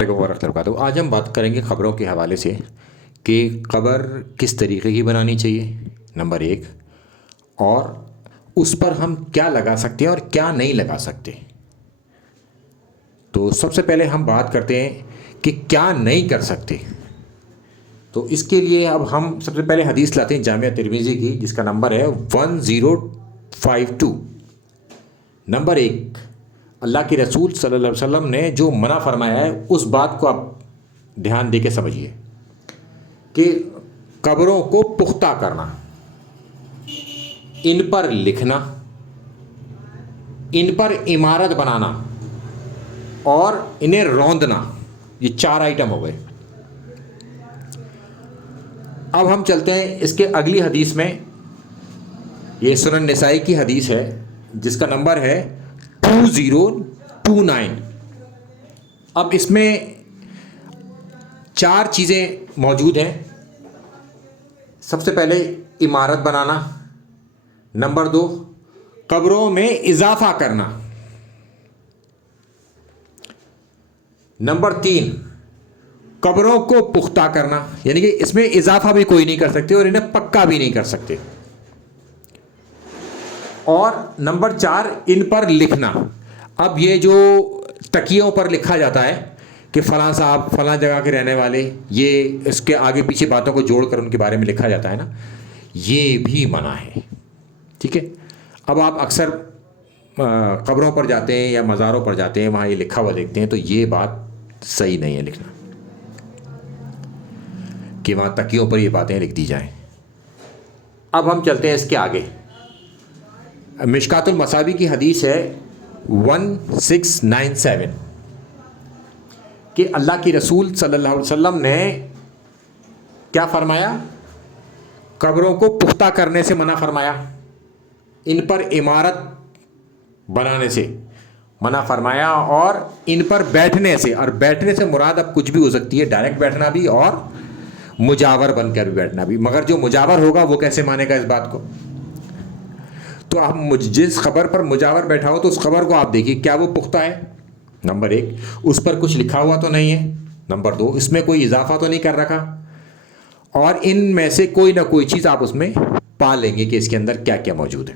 وعلیکم ورحمۃ اللہ وبرکاتہ۔ آج ہم بات کریں گے خبروں کے حوالے سے کہ قبر کس طریقے کی بنانی چاہیے، نمبر ایک، اور اس پر ہم کیا لگا سکتے ہیں اور کیا نہیں لگا سکتے۔ تو سب سے پہلے ہم بات کرتے ہیں کہ کیا نہیں کر سکتے۔ تو اس کے لیے اب ہم سب سے پہلے حدیث لاتے ہیں جامعہ ترمذی کی، جس کا نمبر ہے 1052۔ نمبر ایک، اللہ کے رسول صلی اللہ علیہ وسلم نے جو منع فرمایا ہے اس بات کو آپ دھیان دے کے سمجھیے کہ قبروں کو پختہ کرنا، ان پر لکھنا، ان پر عمارت بنانا اور انہیں روندنا، یہ 4 آئٹم ہو گئے۔ اب ہم چلتے ہیں اس کے اگلی حدیث میں، یہ سنن نسائی کی حدیث ہے جس کا نمبر ہے 2029۔ اب اس میں 4 چیزیں موجود ہیں۔ سب سے پہلے عمارت بنانا، نمبر 2 قبروں میں اضافہ کرنا، نمبر 3 قبروں کو پختہ کرنا، یعنی کہ اس میں اضافہ بھی کوئی نہیں کر سکتے اور انہیں پکا بھی نہیں کر سکتے، اور نمبر 4 ان پر لکھنا۔ اب یہ جو تکیوں پر لکھا جاتا ہے کہ فلاں صاحب فلاں جگہ کے رہنے والے، یہ اس کے آگے پیچھے باتوں کو جوڑ کر ان کے بارے میں لکھا جاتا ہے نا، یہ بھی منع ہے، ٹھیک ہے۔ اب آپ اکثر قبروں پر جاتے ہیں یا مزاروں پر جاتے ہیں، وہاں یہ لکھا ہوا دیکھتے ہیں، تو یہ بات صحیح نہیں ہے لکھنا کہ وہاں تکیوں پر یہ باتیں لکھ دی جائیں۔ اب ہم چلتے ہیں اس کے آگے، مشکات المصابیح کی حدیث ہے 1697 کہ اللہ کی رسول صلی اللہ علیہ وسلم نے کیا فرمایا؟ قبروں کو پختہ کرنے سے منع فرمایا، ان پر عمارت بنانے سے منع فرمایا، اور ان پر بیٹھنے سے، اور بیٹھنے سے مراد اب کچھ بھی ہو سکتی ہے، ڈائریکٹ بیٹھنا بھی اور مجاور بن کر بھی بیٹھنا بھی، مگر جو مجاور ہوگا وہ کیسے مانے گا اس بات کو؟ تو ہم جس خبر پر مجاور بیٹھا ہو تو اس خبر کو آپ دیکھیے کیا وہ پختہ ہے، نمبر 1، اس پر کچھ لکھا ہوا تو نہیں ہے، نمبر 2 اس میں کوئی اضافہ تو نہیں کر رکھا، اور ان میں سے کوئی نہ کوئی چیز آپ اس میں پا لیں گے کہ اس کے اندر کیا کیا موجود ہے۔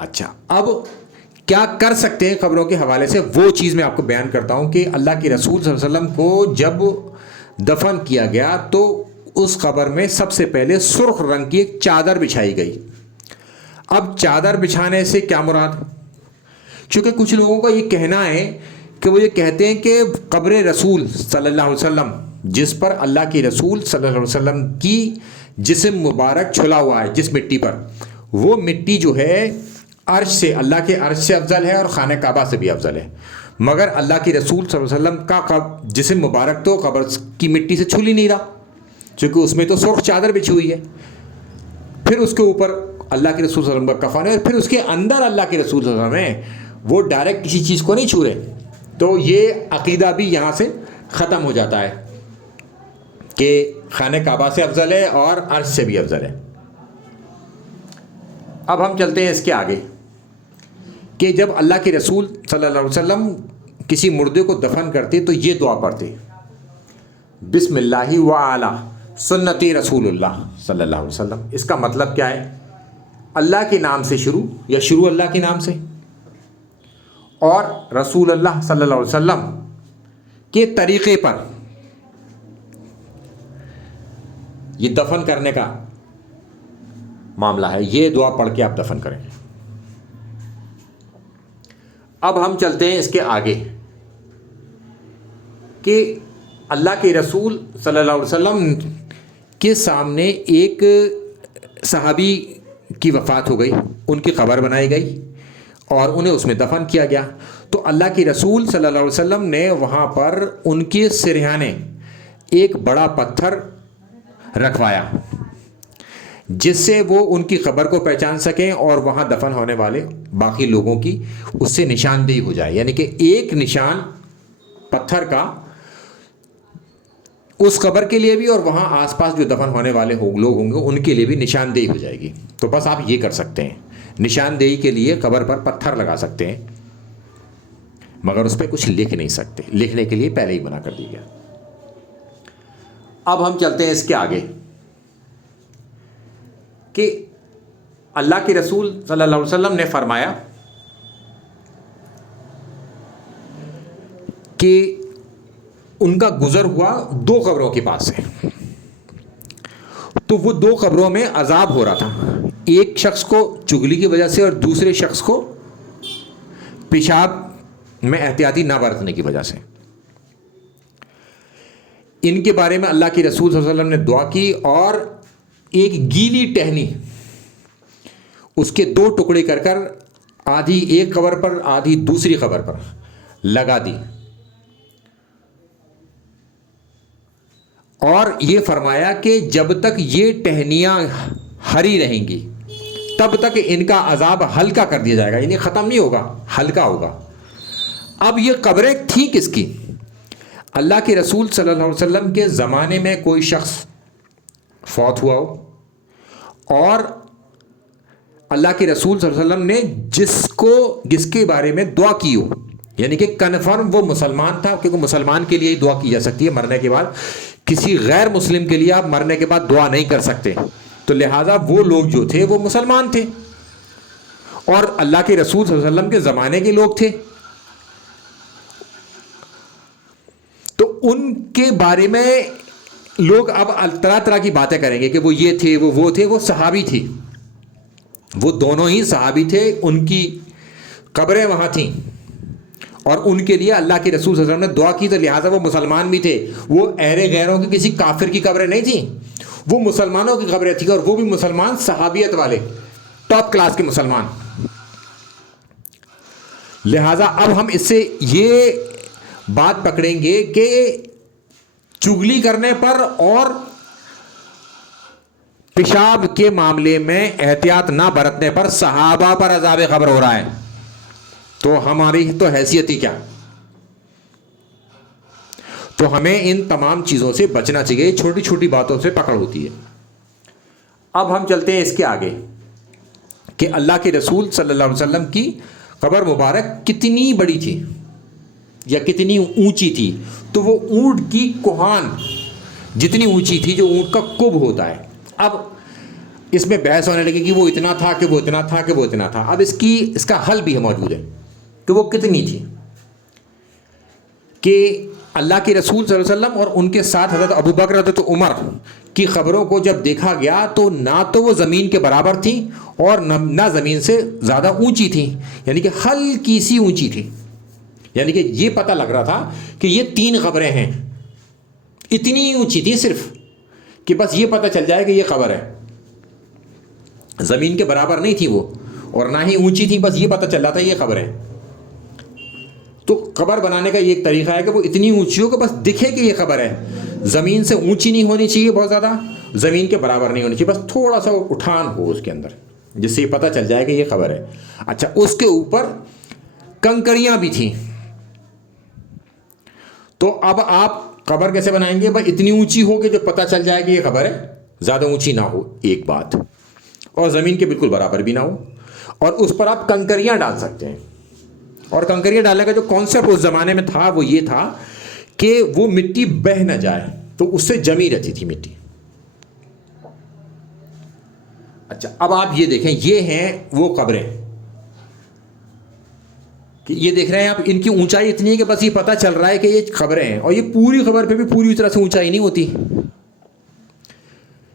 اچھا، اب کیا کر سکتے ہیں قبروں کے حوالے سے، وہ چیز میں آپ کو بیان کرتا ہوں کہ اللہ کے رسول صلی اللہ علیہ وسلم کو جب دفن کیا گیا تو اس قبر میں سب سے پہلے سرخ رنگ کی ایک چادر بچھائی گئی۔ اب چادر بچھانے سے کیا مراد؟ چونکہ کچھ لوگوں کا یہ کہنا ہے کہ وہ یہ کہتے ہیں کہ قبر رسول صلی اللہ علیہ وسلم، جس پر اللہ کے رسول صلی اللہ علیہ وسلم کی جسم مبارک چھلا ہوا ہے جس مٹی پر، وہ مٹی جو ہے عرش سے، اللہ کے عرش سے افضل ہے اور خانہ کعبہ سے بھی افضل ہے، مگر اللہ کے رسول صلی اللہ علیہ وسلم کا جسم مبارک تو قبر کی مٹی سے چھل ہی نہیں رہا، چونکہ اس میں تو سرخ چادر بچھی ہوئی ہے، پھر اس کے اوپر اللہ کے رسول صلی اللہ علیہ وسلم کا کفن ہے، پھر اس کے اندر اللہ کے رسول صلی اللہ علیہ وسلم ہے، وہ ڈائریکٹ کسی چیز کو نہیں چھو رہے، تو یہ عقیدہ بھی یہاں سے ختم ہو جاتا ہے کہ خانہ کعبہ سے افضل ہے اور عرش سے بھی افضل ہے۔ اب ہم چلتے ہیں اس کے آگے کہ جب اللہ کے رسول صلی اللہ علیہ وسلم کسی مردے کو دفن کرتے تو یہ دعا پڑھتے، بسم اللہ وعلی سنتی رسول اللہ صلی اللہ علیہ وسلم۔ اس کا مطلب کیا ہے؟ اللہ کے نام سے شروع، یا شروع اللہ کے نام سے، اور رسول اللہ صلی اللہ علیہ وسلم کے طریقے پر یہ دفن کرنے کا معاملہ ہے، یہ دعا پڑھ کے آپ دفن کریں۔ اب ہم چلتے ہیں اس کے آگے کہ اللہ کے رسول صلی اللہ علیہ وسلم کے سامنے ایک صحابی کی وفات ہو گئی، ان کی قبر بنائی گئی اور انہیں اس میں دفن کیا گیا، تو اللہ کے رسول صلی اللہ علیہ وسلم نے وہاں پر ان کے سرہانے ایک بڑا پتھر رکھوایا جس سے وہ ان کی قبر کو پہچان سکیں اور وہاں دفن ہونے والے باقی لوگوں کی اس سے نشاندہی ہو جائے، یعنی کہ ایک نشان پتھر کا اس قبر کے لیے بھی اور وہاں آس پاس جو دفن ہونے والے لوگ ہوں گے ان کے لیے بھی نشاندہی ہو جائے گی۔ تو بس آپ یہ کر سکتے ہیں، نشاندہی کے لیے قبر پر پتھر لگا سکتے ہیں۔ مگر اس پہ کچھ لکھ نہیں سکتے، لکھنے کے لیے پہلے ہی منع کر دیا گیا۔ اب ہم چلتے ہیں اس کے آگے کہ اللہ کے رسول صلی اللہ علیہ وسلم نے فرمایا کہ ان کا گزر ہوا 2 قبروں کے پاس سے، تو وہ 2 قبروں میں عذاب ہو رہا تھا، ایک شخص کو چغلی کی وجہ سے اور دوسرے شخص کو پیشاب میں احتیاطی نہ برتنے کی وجہ سے۔ ان کے بارے میں اللہ کے رسول صلی اللہ علیہ وسلم نے دعا کی اور ایک گیلی ٹہنی اس کے 2 ٹکڑے کر کر آدھی ایک قبر پر آدھی دوسری قبر پر لگا دی، اور یہ فرمایا کہ جب تک یہ ٹہنیاں ہری رہیں گی تب تک ان کا عذاب ہلکا کر دیا جائے گا، یعنی ختم نہیں ہوگا، ہلکا ہوگا۔ اب یہ قبریں تھیں کس کی؟ اللہ کے رسول صلی اللہ علیہ وسلم کے زمانے میں کوئی شخص فوت ہوا ہو اور اللہ کے رسول صلی اللہ علیہ وسلم نے جس کے بارے میں دعا کی ہو، یعنی کہ کنفرم وہ مسلمان تھا، کیونکہ مسلمان کے لیے ہی دعا کی جا سکتی ہے مرنے کے بعد، کسی غیر مسلم کے لیے آپ مرنے کے بعد دعا نہیں کر سکتے، تو لہٰذا وہ لوگ جو تھے وہ مسلمان تھے اور اللہ کے رسول صلی اللہ علیہ وسلم کے زمانے کے لوگ تھے، تو ان کے بارے میں لوگ اب طرح طرح کی باتیں کریں گے کہ وہ یہ تھے، وہ تھے، وہ صحابی تھے، وہ دونوں ہی صحابی تھے، ان کی قبریں وہاں تھیں اور ان کے لیے اللہ کے رسول صلی اللہ علیہ وسلم نے دعا کی، تو لہٰذا وہ مسلمان بھی تھے، وہ غیروں کی کسی کافر کی قبریں نہیں تھیں، وہ مسلمانوں کی قبریں تھیں، اور وہ بھی مسلمان صحابیت والے، ٹاپ کلاس کے مسلمان۔ لہٰذا اب ہم اس سے یہ بات پکڑیں گے کہ چغلی کرنے پر اور پیشاب کے معاملے میں احتیاط نہ برتنے پر صحابہ پر عذاب قبر ہو رہا ہے، تو ہماری تو حیثیت ہی کیا؟ تو ہمیں ان تمام چیزوں سے بچنا چاہیے، چھوٹی چھوٹی باتوں سے پکڑ ہوتی ہے۔ اب ہم چلتے ہیں اس کے آگے کہ اللہ کے رسول صلی اللہ علیہ وسلم کی قبر مبارک کتنی بڑی تھی یا کتنی اونچی تھی، تو وہ اونٹ کی کوہان جتنی اونچی تھی جو اونٹ کا کب ہوتا ہے۔ اب اس میں بحث ہونے لگی کہ وہ اتنا تھا کہ وہ اتنا تھا کہ وہ اتنا تھا، اب اس کا حل بھی موجود ہے کہ وہ کتنی تھی، کہ اللہ کے رسول صلی اللہ علیہ وسلم اور ان کے ساتھ حضرت ابوبکر حضرت عمر کی قبروں کو جب دیکھا گیا تو نہ تو وہ زمین کے برابر تھیں اور نہ زمین سے زیادہ اونچی تھیں، یعنی کہ ہلکی سی اونچی تھی، یعنی کہ یہ پتہ لگ رہا تھا کہ یہ 3 قبریں ہیں، اتنی اونچی تھی صرف کہ بس یہ پتہ چل جائے کہ یہ قبر ہے، زمین کے برابر نہیں تھی وہ اور نہ ہی اونچی تھی، بس یہ پتہ چل رہا تھا یہ قبر ہے۔ تو قبر بنانے کا یہ ایک طریقہ ہے کہ وہ اتنی اونچی ہو کہ بس دکھے کہ یہ قبر ہے، زمین سے اونچی نہیں ہونی چاہیے بہت زیادہ، زمین کے برابر نہیں ہونی چاہیے، بس تھوڑا سا اٹھان ہو اس کے اندر جس سے یہ پتہ چل جائے کہ یہ قبر ہے۔ اچھا، اس کے اوپر کنکریاں بھی تھیں، تو اب آپ قبر کیسے بنائیں گے؟ بھائی اتنی اونچی ہو کہ جو پتہ چل جائے کہ یہ قبر ہے، زیادہ اونچی نہ ہو ایک بات، اور زمین کے بالکل برابر بھی نہ ہو، اور اس پر آپ کنکریاں ڈال سکتے ہیں۔ اور کنکریاں ڈالنے کا جو کانسیپٹ اس زمانے میں تھا وہ یہ تھا کہ وہ مٹی بہہ نہ جائے، تو اس سے جمی رہتی تھی مٹی۔ اچھا، اب آپ یہ دیکھیں، یہ ہیں وہ قبریں کہ یہ دیکھ رہے ہیں آپ، ان کی اونچائی اتنی ہے کہ بس یہ پتہ چل رہا ہے کہ یہ قبریں ہیں، اور یہ پوری قبر پہ بھی پوری طرح سے اونچائی نہیں ہوتی،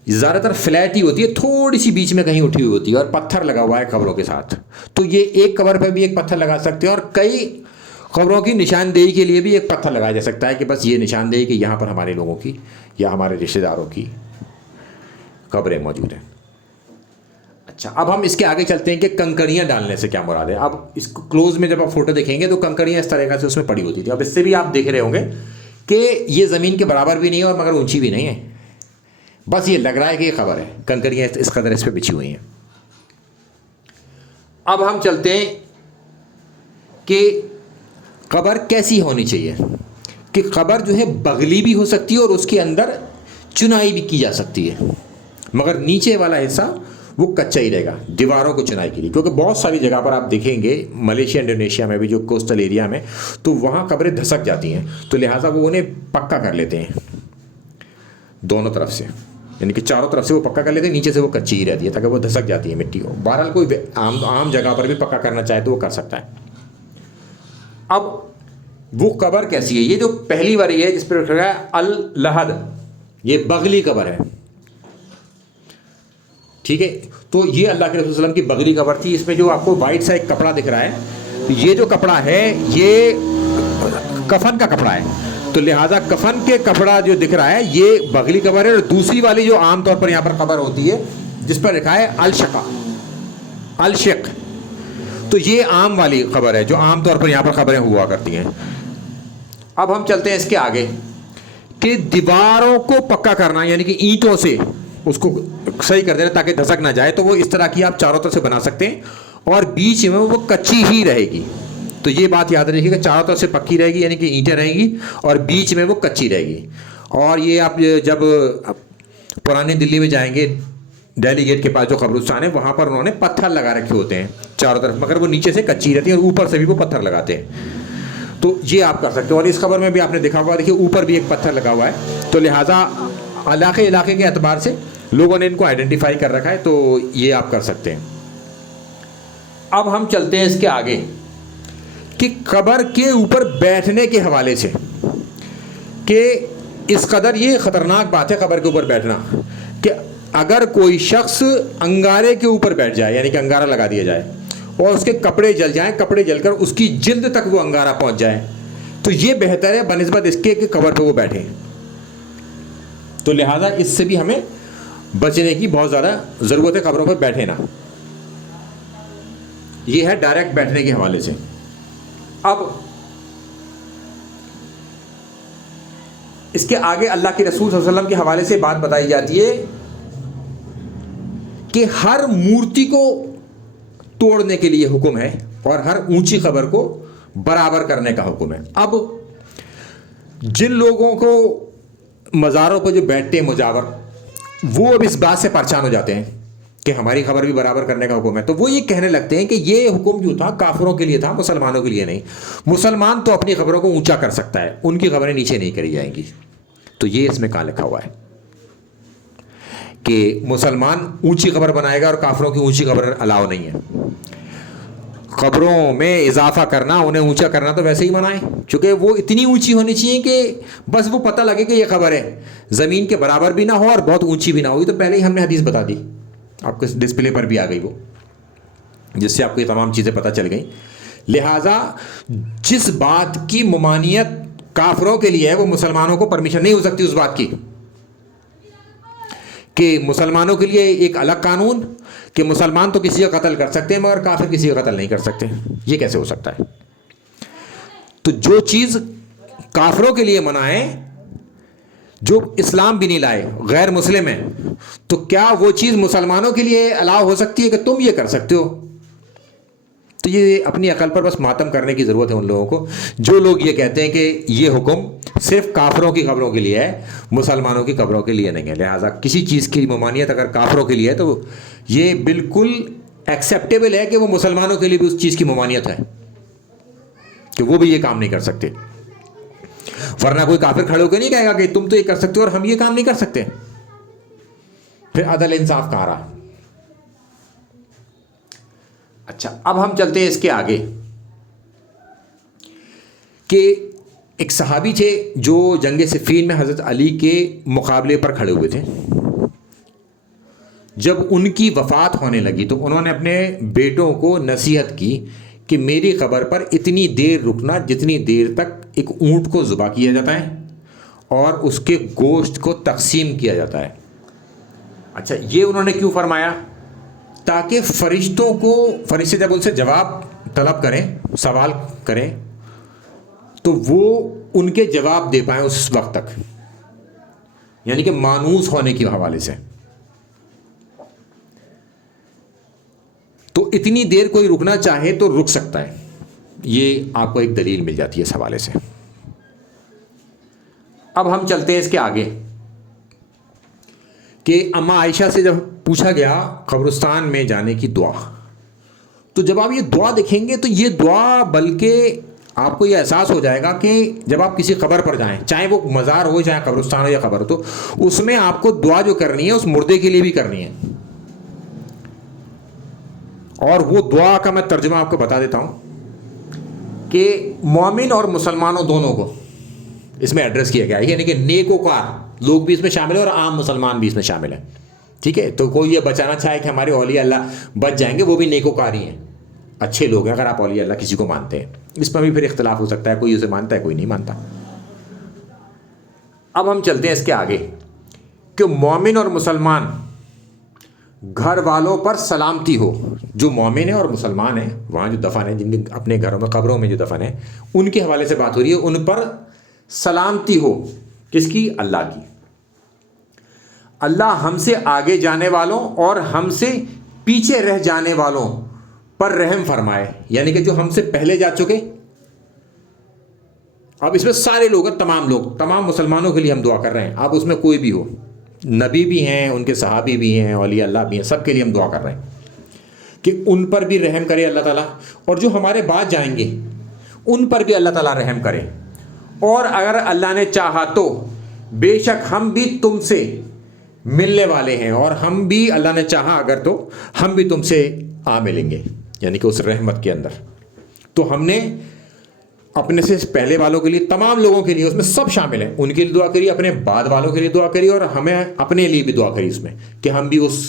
زیادہ تر فلیٹ ہی ہوتی ہے، تھوڑی سی بیچ میں کہیں اٹھی ہوئی ہوتی ہے، اور پتھر لگا ہوا ہے قبروں کے ساتھ، تو یہ ایک قبر پہ بھی ایک پتھر لگا سکتے ہیں، اور کئی قبروں کی نشاندہی کے لیے بھی ایک پتھر لگایا جا سکتا ہے کہ بس یہ نشاندہی کہ یہاں پر ہمارے لوگوں کی یا ہمارے رشتہ داروں کی قبریں موجود ہیں۔ اچھا، اب ہم اس کے آگے چلتے ہیں کہ کنکریاں ڈالنے سے کیا مراد ہے۔ اب اس کو کلوز میں جب آپ فوٹو دیکھیں گے تو کنکریاں اس طریقے سے اس میں پڑی ہوتی تھی، اب اس سے بھی آپ دیکھ رہے ہوں گے کہ یہ زمین کے برابر بھی نہیں ہے اور مگر اونچی بھی نہیں ہے، بس یہ لگ رہا ہے کہ یہ قبر ہے، کنکریاں اس قدر اس پہ بچھی ہوئی ہیں۔ اب ہم چلتے ہیں کہ قبر کیسی ہونی چاہیے، کہ قبر جو ہے بغلی بھی ہو سکتی ہے اور اس کے اندر چنائی بھی کی جا سکتی ہے، مگر نیچے والا حصہ وہ کچا ہی رہے گا دیواروں کو چنائی کے لیے، کیونکہ بہت ساری جگہ پر آپ دیکھیں گے ملیشیا انڈونیشیا میں بھی جو کوسٹل ایریا میں، تو وہاں قبریں دھسک جاتی ہیں، تو لہٰذا وہ انہیں پکا کر لیتے ہیں دونوں طرف سے، یعنی کہ چاروں طرف سے وہ پکا کر لیتے ہیں، نیچے سے وہ کچی ہی رہتی ہے تاکہ وہ دھسک جاتی ہے مٹی کو. بہرحال کوئی عام جگہ پر بھی پکا کرنا چاہے تو وہ کر سکتا ہے. اب وہ قبر کیسی ہے؟ یہ جو پہلی والی ہے جس پہ لکھا ہے اللحد، یہ بغلی قبر ہے، ٹھیک ہے. تو یہ اللہ کے رسول صلی اللہ علیہ وسلم کی بغلی قبر تھی. اس میں جو آپ کو وائٹ سا ایک کپڑا دکھ رہا ہے، یہ جو کپڑا ہے یہ کفن کا کپڑا ہے، تو لہٰذا کفن کے کپڑا جو دکھ رہا ہے یہ بغلی قبر ہے. اور دوسری والی جو عام طور پر یہاں پر قبر ہوتی ہے جس پر لکھا ہے الشقا، الشق، تو یہ عام والی قبر ہے جو عام طور پر یہاں پر خبریں ہوا کرتی ہیں. اب ہم چلتے ہیں اس کے آگے کہ دیواروں کو پکا کرنا، یعنی کہ اینٹوں سے اس کو صحیح کر دینا تاکہ دھسک نہ جائے. تو وہ اس طرح کی آپ چاروں طرف سے بنا سکتے ہیں اور بیچ میں وہ کچی ہی رہے گی. تو یہ بات یاد رکھیے کہ چاروں طرف سے پکی رہے گی، یعنی کہ اینٹیں رہیں گی، اور بیچ میں وہ کچی رہے گی. اور یہ آپ جب پرانی دلی میں جائیں گے، دہلی گیٹ کے پاس جو قبرستان ہے وہاں پر انہوں نے پتھر لگا رکھے ہوتے ہیں چاروں طرف، مگر وہ نیچے سے کچی رہتی ہے اور اوپر سے بھی وہ پتھر لگاتے ہیں. تو یہ آپ کر سکتے ہو. اور اس خبر میں بھی آپ نے دیکھا ہوگا، دیکھیے اوپر بھی ایک پتھر لگا ہوا ہے، تو لہٰذا علاقے کے اعتبار سے لوگوں نے ان کو آئیڈینٹیفائی کر رکھا ہے، تو یہ آپ کر سکتے ہیں. اب ہم چلتے ہیں اس کے آگے کہ قبر کے اوپر بیٹھنے کے حوالے سے، کہ اس قدر یہ خطرناک بات ہے قبر کے اوپر بیٹھنا کہ اگر کوئی شخص انگارے کے اوپر بیٹھ جائے، یعنی کہ انگارہ لگا دیا جائے اور اس کے کپڑے جل جائیں، کپڑے جل کر اس کی جلد تک وہ انگارہ پہنچ جائے، تو یہ بہتر ہے بنسبت اس کے کہ قبر پہ وہ بیٹھیں. تو لہٰذا اس سے بھی ہمیں بچنے کی بہت زیادہ ضرورت ہے، قبروں پر بیٹھے نا. یہ ہے ڈائریکٹ بیٹھنے کے حوالے سے. اب اس کے آگے اللہ کے رسول صلی اللہ علیہ وسلم کے حوالے سے بات بتائی جاتی ہے کہ ہر مورتی کو توڑنے کے لیے حکم ہے اور ہر اونچی قبر کو برابر کرنے کا حکم ہے. اب جن لوگوں کو مزاروں پہ جو بیٹھتے ہیں مجاور، وہ اب اس بات سے پریشان ہو جاتے ہیں کہ ہماری خبر بھی برابر کرنے کا حکم ہے، تو وہ یہ کہنے لگتے ہیں کہ یہ حکم جو تھا کافروں کے لیے تھا، مسلمانوں کے لیے نہیں. مسلمان تو اپنی خبروں کو اونچا کر سکتا ہے، ان کی خبریں نیچے نہیں کری جائیں گی. تو یہ اس میں کہاں لکھا ہوا ہے کہ مسلمان اونچی خبر بنائے گا اور کافروں کی اونچی خبر الاؤ نہیں ہے. خبروں میں اضافہ کرنا، انہیں اونچا کرنا تو ویسے ہی منع ہے، چونکہ وہ اتنی اونچی ہونی چاہیے کہ بس وہ پتہ لگے کہ یہ خبر ہے، زمین کے برابر بھی نہ ہو اور بہت اونچی بھی نہ ہوگی. تو پہلے ہی ہم نے حدیث بتا دی، آپ کے ڈسپلے پر بھی آ گئی وہ، جس سے آپ کو یہ تمام چیزیں پتہ چل گئیں. لہٰذا جس بات کی ممانعت کافروں کے لیے ہے وہ مسلمانوں کو پرمیشن نہیں ہو سکتی اس بات کی، کہ مسلمانوں کے لیے ایک الگ قانون کہ مسلمان تو کسی کا قتل کر سکتے ہیں مگر کافر کسی کا قتل نہیں کر سکتے. یہ کیسے ہو سکتا ہے؟ تو جو چیز کافروں کے لیے منع ہے، جو اسلام بھی نہیں لائے، غیر مسلم ہیں، تو کیا وہ چیز مسلمانوں کے لیے الاؤ ہو سکتی ہے کہ تم یہ کر سکتے ہو؟ تو یہ اپنی عقل پر بس ماتم کرنے کی ضرورت ہے ان لوگوں کو جو لوگ یہ کہتے ہیں کہ یہ حکم صرف کافروں کی قبروں کے لیے ہے، مسلمانوں کی قبروں کے لیے نہیں ہے. لہٰذا کسی چیز کی ممانعت اگر کافروں کے لیے ہے تو یہ بالکل ایکسیپٹیبل ہے کہ وہ مسلمانوں کے لیے بھی اس چیز کی ممانعت ہے کہ وہ بھی یہ کام نہیں کر سکتے. ورنہ کوئی کافر کھڑے ہو کے نہیں کہے گا کہ تم تو یہ کر سکتے ہو اور ہم یہ کام نہیں کر سکتے. پھر عدل انصاف کہاں رہا؟ اچھا، اب ہم چلتے ہیں اس کے آگے کہ ایک صحابی تھے جو جنگ صفین میں حضرت علی کے مقابلے پر کھڑے ہوئے تھے. جب ان کی وفات ہونے لگی تو انہوں نے اپنے بیٹوں کو نصیحت کی کہ میری قبر پر اتنی دیر رکنا جتنی دیر تک ایک اونٹ کو ذبح کیا جاتا ہے اور اس کے گوشت کو تقسیم کیا جاتا ہے. اچھا، یہ انہوں نے کیوں فرمایا؟ تاکہ فرشتے جب ان سے جواب طلب کریں، سوال کریں، تو وہ ان کے جواب دے پائیں اس وقت تک، یعنی کہ مانوس ہونے کے حوالے سے. تو اتنی دیر کوئی رکنا چاہے تو رک سکتا ہے. یہ آپ کو ایک دلیل مل جاتی ہے اس حوالے سے. اب ہم چلتے ہیں اس کے آگے کہ اماں عائشہ سے جب پوچھا گیا قبرستان میں جانے کی دعا، تو جب آپ یہ دعا دیکھیں گے تو یہ دعا بلکہ آپ کو یہ احساس ہو جائے گا کہ جب آپ کسی قبر پر جائیں، چاہے وہ مزار ہو چاہے قبرستان ہو یا قبر ہو، تو اس میں آپ کو دعا جو کرنی ہے اس مردے کے لیے بھی کرنی ہے. اور وہ دعا کا میں ترجمہ آپ کو بتا دیتا ہوں کہ مومن اور مسلمانوں دونوں کو اس میں ایڈریس کیا گیا ہے، یعنی کہ نیکوکار لوگ بھی اس میں شامل ہیں اور عام مسلمان بھی اس میں شامل ہیں. ٹھیک ہے، تو کوئی یہ بچانا چاہے کہ ہمارے اولیاء اللہ بچ جائیں گے، وہ بھی نیکوکار ہی ہیں، اچھے لوگ ہیں اگر آپ اولیاء اللہ کسی کو مانتے ہیں. اس پر بھی پھر اختلاف ہو سکتا ہے، کوئی اسے مانتا ہے کوئی نہیں مانتا. اب ہم چلتے ہیں اس کے آگے کہ مومن اور مسلمان گھر والوں پر سلامتی ہو. جو مومن ہیں اور مسلمان ہیں وہاں جو دفن ہیں، جن کے اپنے گھروں میں قبروں میں جو دفن ہیں، ان کے حوالے سے بات ہو رہی ہے. ان پر سلامتی ہو، کس کی؟ اللہ کی. اللہ ہم سے آگے جانے والوں اور ہم سے پیچھے رہ جانے والوں پر رحم فرمائے، یعنی کہ جو ہم سے پہلے جا چکے. اب اس میں سارے لوگ ہیں، تمام لوگ، تمام مسلمانوں کے لیے ہم دعا کر رہے ہیں. آپ اس میں کوئی بھی ہو، نبی بھی ہیں، ان کے صحابی بھی ہیں، اولیاء اللہ بھی ہیں، سب کے لیے ہم دعا کر رہے ہیں کہ ان پر بھی رحم کرے اللہ تعالیٰ، اور جو ہمارے بعد جائیں گے ان پر بھی اللہ تعالیٰ رحم کرے. اور اگر اللہ نے چاہا تو بے شک ہم بھی تم سے ملنے والے ہیں، اور ہم بھی اللہ نے چاہا اگر تو ہم بھی تم سے آ ملیں گے، یعنی کہ اس رحمت کے اندر. تو ہم نے اپنے سے پہلے والوں کے لیے، تمام لوگوں کے لیے، اس میں سب شامل ہیں، ان کے لیے دعا کری، اپنے بعد والوں کے لیے دعا کری، اور ہمیں اپنے لیے بھی دعا کری اس میں کہ ہم بھی اس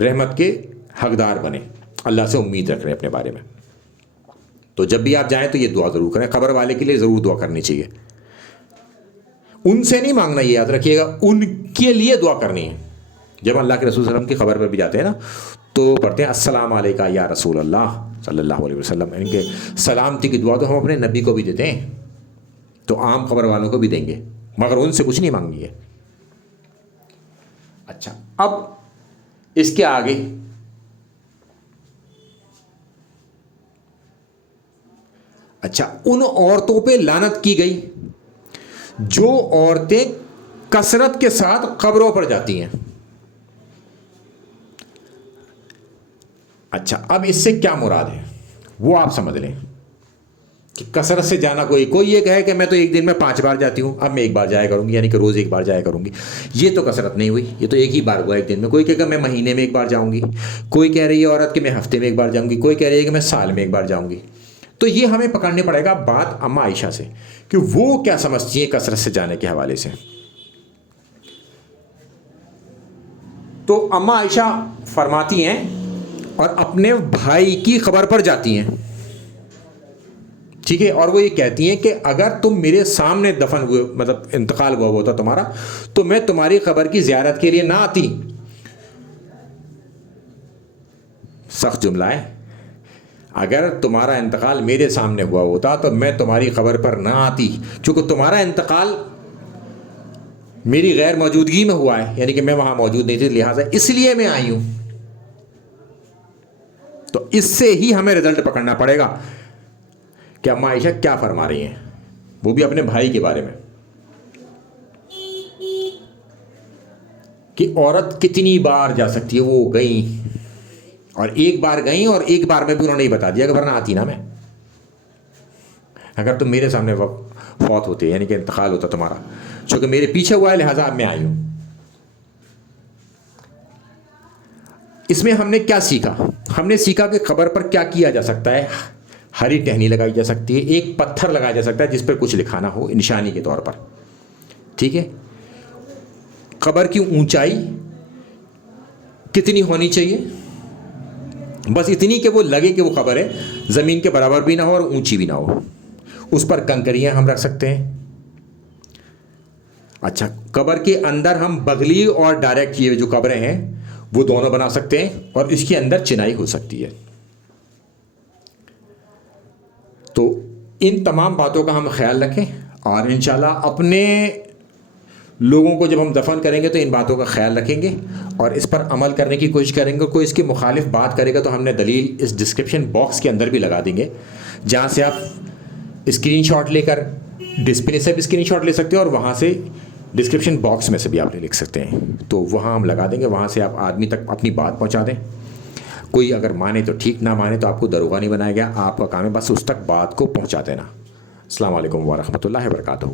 رحمت کے حقدار بنیں. اللہ سے امید رکھ رہے ہیں اپنے بارے میں. تو جب بھی آپ جائیں تو یہ دعا ضرور کریں. قبر والے کے لیے ضرور دعا کرنی چاہیے. ان سے نہیں مانگنا، یہ یاد رکھیے گا، ان کے لیے دعا کرنی ہے. جب اللہ کے رسول صلی اللہ علیہ وسلم کی قبر پر بھی جاتے ہیں نا تو پڑھتے ہیں السلام علیکہ یا رسول اللہ صلی اللہ علیہ وسلم. ان کے سلامتی کی دعا تو ہم اپنے نبی کو بھی دیتے ہیں، تو عام قبر والوں کو بھی دیں گے، مگر ان سے کچھ نہیں مانگنی ہے. اچھا، اب اس کے آگے ان عورتوں پہ لعنت کی گئی جو عورتیں کثرت کے ساتھ قبروں پر جاتی ہیں. اچھا، اب اس سے کیا مراد ہے وہ آپ سمجھ لیں کہ کثرت سے جانا، کوئی یہ کہے کہ میں تو ایک دن میں 5 بار جاتی ہوں، اب میں 1 بار جایا کروں گی، یعنی کہ روز 1 بار جایا کروں گی. یہ تو کثرت نہیں ہوئی، یہ تو ایک ہی بار ہوا ایک دن میں. کوئی کہے کہ میں مہینے میں 1 بار جاؤں گی، کوئی کہہ رہی ہے عورت کہ میں ہفتے میں 1 بار جاؤں گی، کوئی کہہ رہی ہے کہ میں سال میں 1 بار جاؤں گی. تو یہ ہمیں پکڑنے پڑے گا بات اماں عائشہ سے کہ وہ کیا سمجھتی ہیں کثرت سے جانے کے حوالے سے. تو اماں عائشہ فرماتی ہیں اور اپنے بھائی کی قبر پر جاتی ہیں. ٹھیک ہے، اور وہ یہ کہتی ہیں کہ اگر تم میرے سامنے دفن ہوئے، مطلب انتقال ہوا ہوتا تمہارا، تو میں تمہاری قبر کی زیارت کے لیے نہ آتی. سخت جملہ ہے. اگر تمہارا انتقال میرے سامنے ہوا ہوتا تو میں تمہاری قبر پر نہ آتی، کیونکہ تمہارا انتقال میری غیر موجودگی میں ہوا ہے، یعنی کہ میں وہاں موجود نہیں تھی، لہٰذا اس لیے میں آئی ہوں. تو اس سے ہی ہمیں رزلٹ پکڑنا پڑے گا کہ اماں عائشہ کیا فرما رہی ہیں، وہ بھی اپنے بھائی کے بارے میں، کہ عورت کتنی بار جا سکتی ہے. وہ گئیں اور 1 بار گئیں، اور 1 بار میں بھی انہوں نے بتا دیا کہ ورنہ آتی نا میں، اگر تم میرے سامنے فوت ہوتے، یعنی کہ انتقال ہوتا تمہارا، چونکہ میرے پیچھے ہوا ہے لہٰذا اب میں آئی ہوں. اس میں ہم نے کیا سیکھا؟ ہم نے سیکھا کہ قبر پر کیا کیا جا سکتا ہے. ہری ٹہنی لگائی جا سکتی ہے، ایک پتھر لگایا جا سکتا ہے جس پر کچھ لکھا نہ ہو نشانی کے طور پر. ٹھیک ہے، قبر کی اونچائی کتنی ہونی چاہیے؟ بس اتنی کہ وہ لگے کہ وہ قبر ہے، زمین کے برابر بھی نہ ہو اور اونچی بھی نہ ہو. اس پر کنکریاں ہم رکھ سکتے ہیں. اچھا، قبر کے اندر ہم بغلی اور ڈائریکٹ یہ جو قبریں ہیں وہ دونوں بنا سکتے ہیں، اور اس کے اندر چنائی ہو سکتی ہے. تو ان تمام باتوں کا ہم خیال رکھیں، اور انشاءاللہ اپنے لوگوں کو جب ہم دفن کریں گے تو ان باتوں کا خیال رکھیں گے اور اس پر عمل کرنے کی کوشش کریں گے. کوئی اس کے مخالف بات کرے گا تو ہم نے دلیل اس ڈسکرپشن باکس کے اندر بھی لگا دیں گے، جہاں سے آپ اسکرین شاٹ لے کر ڈسپلے سے بھی اسکرین شاٹ لے سکتے ہو اور وہاں سے ڈسکرپشن باکس میں سے بھی آپ لکھ سکتے ہیں، تو وہاں ہم لگا دیں گے، وہاں سے آپ آدمی تک اپنی بات پہنچا دیں. کوئی اگر مانے تو ٹھیک، نہ مانے تو آپ کو دروغہ نہیں بنایا گیا، آپ کا کام ہے بس اس تک بات کو پہنچا دینا. السلام علیکم ورحمۃ اللہ وبرکاتہ.